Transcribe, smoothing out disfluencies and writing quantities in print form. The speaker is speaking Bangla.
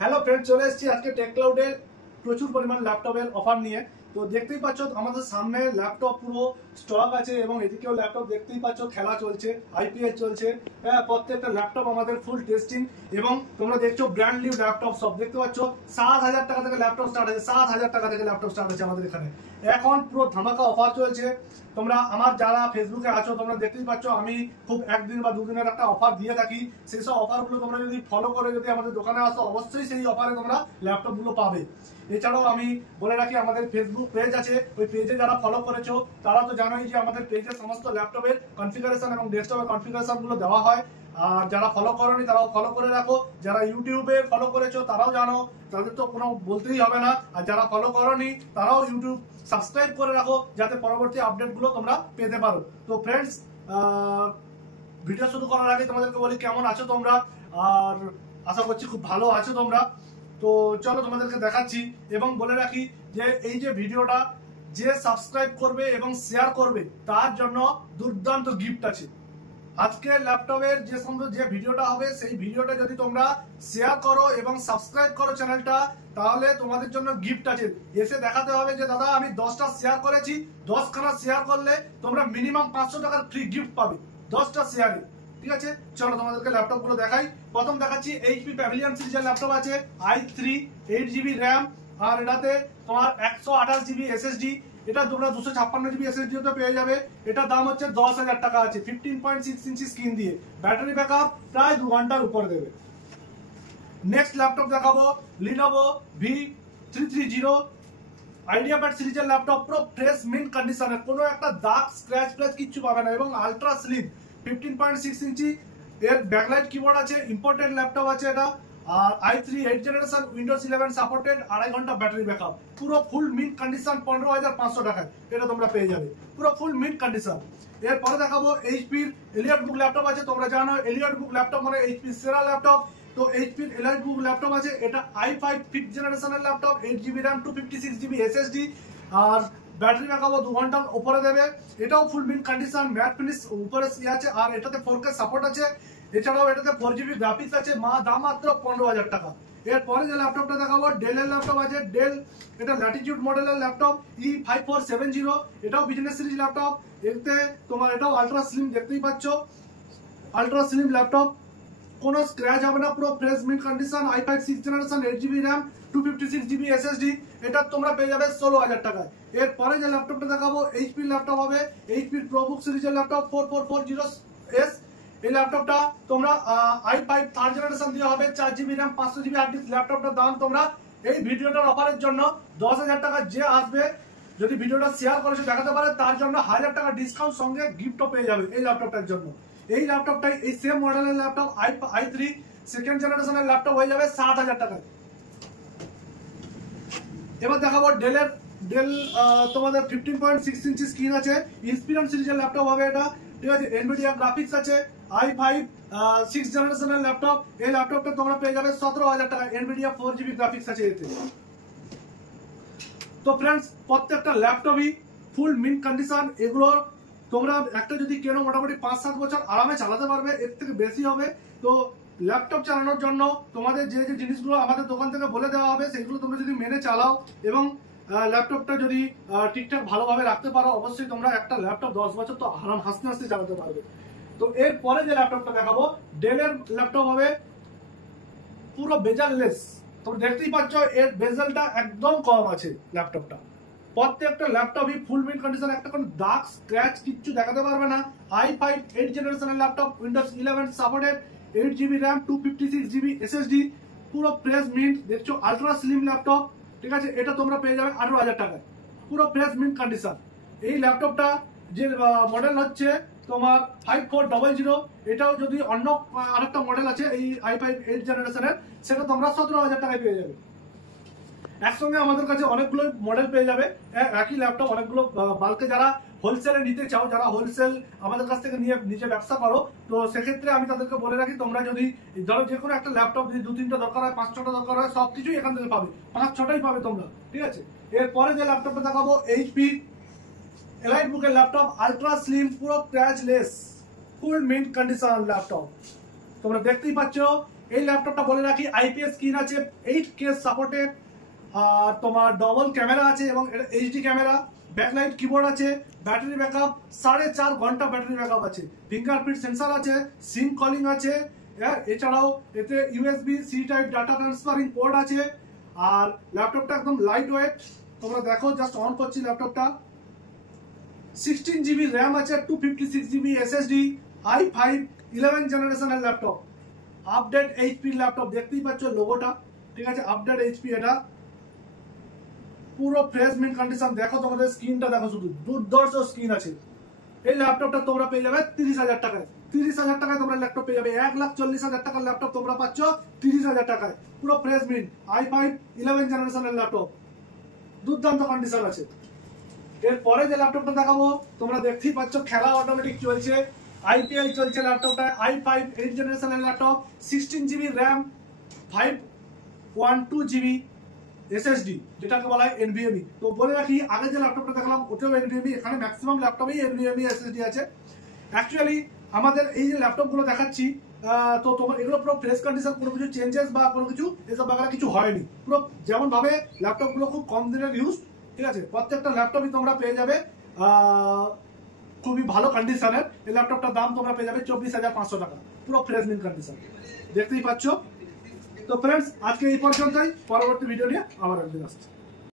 হ্যালো ফ্রেন্ড, চলে এসেছি আজকে টেক ক্লাউডে প্রচুর পরিমাণ ল্যাপটপের অফার নিয়ে। তো দেখতেই পাচ্ছ আমাদের সামনে ল্যাপটপ পুরো স্টক আছে এবং এদিকেও ল্যাপটপ দেখতেই পাচ্ছ, খেলা চলছে, আইপিএল চলছে। হ্যাঁ, প্রত্যেকটা ল্যাপটপ আমাদের ফুল টেস্টিং এবং তোমরা দেখছো ব্র্যান্ড নিউ ল্যাপটপ সব দেখতে পাচ্ছ। 7,000 টাকা থেকে ল্যাপটপ স্টার্ট আছে, 7,000 টাকা থেকে ল্যাপটপ স্টার্ট আছে আমাদের এখানে। এখন পুরো ধামাকা অফার চলছে। তোমরা আমার যারা ফেসবুকে আছো তোমরা দেখতেই পাচ্ছ, আমি খুব একদিন বা দুদিনের একটা অফার দিয়ে থাকি। সেই সব অফারগুলো তোমরা যদি ফলো করে যদি আমাদের দোকানে আসো, অবশ্যই সেই অফারে তোমরা ল্যাপটপগুলো পাবে। এছাড়াও আমি বলে রাখি, আমাদের ফেসবুক পেজ আছে, ওই পেজে যারা ফলো করেছো তারা তো জানোই যে আমাদের পেজে সমস্ত ল্যাপটপের কনফিগারেশন এবং ডেস্কটপের কনফিগারেশন গুলো দেওয়া হয়। আর যারা ফলো করোনি তারাও ফলো করে রাখো। যারা ইউটিউবে ফলো করেছো তারাও জানো, তাদের তো কোনো বলতেই হবে না। আর যারা ফলো করোনি তারাও ইউটিউব সাবস্ক্রাইব করে রাখো, যাতে পরবর্তী আপডেটগুলো তোমরা পেতে পারো। তো ফ্রেন্ডস, ভিডিও শুরু করার আগে তোমাদেরকে বলি কেমন আছো তোমরা, আর আশা করছি খুব ভালো আছো তোমরা। তো চলো তোমাদেরকে দেখাচ্ছি এবং বলে রাখি যে এই যে ভিডিওটা যে সাবস্ক্রাইব করবে এবং শেয়ার করবে তার জন্য দুর্দান্ত গিফট আছে। আজকে ল্যাপটপের যে ভিডিওটা হবে সেই ভিডিওটা যদি তোমরা শেয়ার করো এবং সাবস্ক্রাইব করো চ্যানেলটা, তাহলে তোমাদের জন্য গিফট আছে। এসে দেখাতে হবে যে দাদা আমি 10টা শেয়ার করেছি, 10খানা শেয়ার করলে তোমরা মিনিমাম 500 টাকার ফ্রি গিফট পাবে 10টা শেয়ারে। ঠিক আছে, চলো তোমাদেরকে ল্যাপটপ গুলো দেখাই। প্রথম দেখাচ্ছি এইচপি প্যাভিলিয়ন সিরিজের ল্যাপটপ আছে, i3 8GB র্যাম, আর এটাতে তোমার 128GB এসএসডি। এটা তোমরা 256GB এসএসডি তে পেয়ে যাবে। এটার দাম হচ্ছে 10,000 টাকা আছে, 15.6 ইঞ্চি স্ক্রিন দিয়ে। ব্যাটারি ব্যাকআপ প্রায় 2 ঘন্টার উপর দেবে। নেক্সট ল্যাপটপ দেখাবো লিনোভো V330 আইডিয়াপ্যাড সিরিজের ল্যাপটপ, পুরো ফ্রেশ মিন্ট কন্ডিশনের, কোনো একটা দাগ স্ক্র্যাচ প্লাচ কিচ্ছু পাবে না এবং আলট্রা স্লিম 15.6 ইঞ্চি। এর ব্যাকলাইট কিবোর্ড আছে, ইম্পোর্টেড ল্যাপটপ আছে এটা। আর i3 8th generation Windows 11 supported, 2.5 ঘন্টা ব্যাটারি ব্যাকআপ, পুরো ফুল মিন্ট কন্ডিশন 15,500 টাকায় এটা তোমরা পেয়ে যাবে, পুরো ফুল মিন্ট কন্ডিশন। এরপরে দেখাবো এইচপির এলিয়ট বুক ল্যাপটপ আছে। তোমরা জানো এলিয়ট বুক ল্যাপটপ মানে এইচপি সেরা ল্যাপটপ। তো এইচপির এলিয়ট বুক ল্যাপটপ আছে, এটা i5 5th জেনারেশনের laptop, 8GB RAM 256GB SSD, আর ব্যাটারি ব্যাকআপ 2 ঘন্টার উপরে দেবে। এটাও full mint condition, matte finish উপরে আছে, আর এটাতে 4K সাপোর্ট আছে। এছাড়াও এটাতে 4GB গ্রাফিক্স আছে, দাম মাত্র 15,000 টাকা। এরপরে যে ল্যাপটপটা দেখাবো ডেলের ল্যাপটপ আছে, ডেল এটা ল্যাটিটিউড মডেলের ল্যাপটপ E5470, এটাও বিজনেস সিরিজ ল্যাপটপ। এতে তোমার এটাও আলট্রা স্লিম, দেখতেই পাচ্ছ আলট্রা স্লিম ল্যাপটপ, কোনো স্ক্র্যাচ হবে না, পুরো fresh mint condition. i5 6th generation 8GB RAM 256GB SSD, এটা তোমরা পেয়ে যাবে 16,000 টাকায়। এরপরে যে ল্যাপটপটা দেখাবো এইচপি ল্যাপটপ হবে, এইচপি প্রোবুক সিরিজের ল্যাপটপ 4440S। এই ল্যাপটপটা তোমরা i5 3rd জেনারেশন দিয়ে হবে, 4GB RAM 500GB hard disk. ল্যাপটপটার দাম তোমরা এই ভিডিওটার অফারের জন্য 10,000 টাকা যে আসবে, যদি ভিডিওটা শেয়ার করে দেখাতে পারে, তার জন্য 1,000 টাকা ডিসকাউন্ট সঙ্গে গিফটও পেয়ে যাবে এই ল্যাপটপটার জন্য। এই ল্যাপটপটাই এই সেম মডেলের ল্যাপটপ i3 2nd জেনারেশনের ল্যাপটপ হয়ে যাবে 7,000 টাকায়। এবার দেখাবো ডেল তোমাদের 15.6 ইঞ্চি স্ক্রিন আছে, ইন্সপিরিয়ন সিরিজের ল্যাপটপ হবে এটা। ঠিক আছে, এনভিডিয়া গ্রাফিক্স আছে, i5 6th জেনারেশনের ল্যাপটপ। এই ল্যাপটপটা তোমরা পেয়ে যাবে 17,000 টাকা, এনভিডিয়া 4GB গ্রাফিক্স আছে এতে। তো ফ্রেন্ডস, প্রত্যেকটা ল্যাপটপই ফুল মিন্ট কন্ডিশন। এগুলো তোমরা একটা যদি কেনো মোটামুটি 5-7 বছর আরামে চালাতে পারবে, এর থেকে বেশি হবে। তো ল্যাপটপ চালানোর জন্য তোমাদের যে যে জিনিসগুলো আমাদের দোকান থেকে বলে দেওয়া হবে, সেগুলো তোমরা যদি মেনে চালাও এবং ল্যাপটপটা যদি ঠিকঠাক ভালোভাবে রাখতে পারো, অবশ্যই তোমরা একটা ল্যাপটপ 10 বছর তো আরাম হাসতে হাসতে চালাতে পারবে। তো এরপরে যে ল্যাপটপটা দেখাবো ডেলের ল্যাপটপ হবে, পুরো বেজাললেস। তোমরা দেখতেই পাচ্ছ এর বেজেলটা একদম কম আছে ল্যাপটপটা। প্রত্যেকটা ল্যাপটপই ফুল মিন্ট কন্ডিশন, একটা কোনো দাগ স্ক্র্যাচ কিচ্ছু দেখাতে পারবে না। i5 8th জেনারেশনের laptop, Windows 11 supported, 8GB RAM 256GB SSD, পুরো ফ্রেশ মিন্ট। দেখছো আলট্রা স্লিম ল্যাপটপ। ঠিক আছে, এটা তোমরা পেয়ে যাবে 18,000 টাকায়, পুরো ফ্রেশ মিন্ট কন্ডিশন। এই ল্যাপটপটা যে মডেল হচ্ছে তোমার 5400, এটাও যদি অন্য আরেকটা মডেল আছে এই i5 8th জেনারেশনের, সেটা তোমরা 17,000 টাকায় পেয়ে যাবে। একসঙ্গে আমাদের কাছে অনেকগুলো মডেল পেয়ে যাবে, একই ল্যাপটপ অনেকগুলো বাল্কে। যারা হোলসেলে নিতে চাও, যারা হোলসেল আমাদের কাছ থেকে নিয়ে নিজে ব্যবসা করো, তো সেক্ষেত্রে আমি তাদেরকে বলে রাখি, তোমরা যদি ধরো যে কোনো একটা ল্যাপটপ যদি 2-3টা দরকার হয়, 5-6টা দরকার হয়, সবকিছুই এখান থেকে পাবে, 5-6টাই পাবে তোমরা। ঠিক আছে, এরপরে যে ল্যাপটপটা দেখাবো এইচপি এলাইট বুকের ল্যাপটপ, আলট্রা স্লিম, পুরো ক্র্যাচলেস, ফুল মিন্ট কন্ডিশন ল্যাপটপ। তোমরা দেখতেই পাচ্ছ এই ল্যাপটপটা বলে রাখি আইপিএস স্ক্রিন আছে, 8K সাপোর্টেড, আর তোমার ডবল ক্যামেরা আছে এবং এটা এইচডি ক্যামেরা, ব্যাকলাইট কিবোর্ড আছে, ব্যাটারি ব্যাকআপ 4.5 ঘন্টা ব্যাটারি ব্যাকআপ আছে, ফিঙ্গারপ্রিন্ট সেন্সর আছে, সিম কলিং আছে, এছাড়াও এতে USB C type data transferring port আছে। আর ল্যাপটপটা একদম লাইট ওয়েট, তোমরা দেখো জাস্ট অন করছি ল্যাপটপটা। 16 GB র্যাম আছে, 256 GB এসএসডি, i5 11 জেনারেশনের ল্যাপটপ, আপডেট এইচপি ল্যাপটপ, দেখতেই পাচ্ছ লোগোটা, ঠিক আছে, আপডেট এইচপি, এটা পুরো ফ্রেশ মিন্ট কন্ডিশন। দেখো তোমাদের স্ক্রিনটা দেখো, শুধু দুর্ধর্ষ স্ক্রিন আছে। এই ল্যাপটপটা তোমরা পেয়ে যাবে 30,000 টাকায়। 30,000 টাকায় তোমরা ল্যাপটপ পেয়ে যাবে। 1,40,000 টাকার ল্যাপটপ তোমরা পাচ্ছ 30,000 টাকায়, পুরো ফ্রেশ মিন্ট i5 11 জেনারেশনের ল্যাপটপ, দুর্দান্ত কন্ডিশন আছে। এরপরে যে ল্যাপটপটা দেখাবো তোমরা দেখতেই পাচ্ছ, খেলা অটোমেটিক চলছে, আইপিএল চলছে ল্যাপটপটা, i5 8 জেনারেশনের laptop, 16 GB RAM, 512 GB SSD, যেটাকে বলা হয় এনভিএমই। তো বলে রাখি, আগে যে ল্যাপটপটা দেখলাম ওটাও এনভিএমই, এখানে ম্যাক্সিমাম ল্যাপটপেই এনভিএমই এসএসডি আছে। অ্যাকচুয়ালি আমাদের এই যে ল্যাপটপগুলো দেখাচ্ছি, তো তোমার এগুলো পুরো ফ্রেশ কন্ডিশন, কোনো কিছু চেঞ্জেস বা কোনো কিছু এসব বাগানে কিছু হয়নি, পুরো যেমন ভাবে ল্যাপটপগুলো খুব কম দিনের ইউজ, ঠিক আছে। প্রত্যেকটা ল্যাপটপই তোমরা পেয়ে যাবে খুবই ভালো কন্ডিশনের। এই ল্যাপটপটার দাম তোমরা পেয়ে যাবে 24,500 টাকা, পুরো ফ্রেশ মিন্ট কন্ডিশন, দেখতেই পাচ্ছ। তো ফ্রেন্ডস, আজকে এই পর্যন্তই, পরবর্তী ভিডিও নিয়ে আবার একদিন আসছে।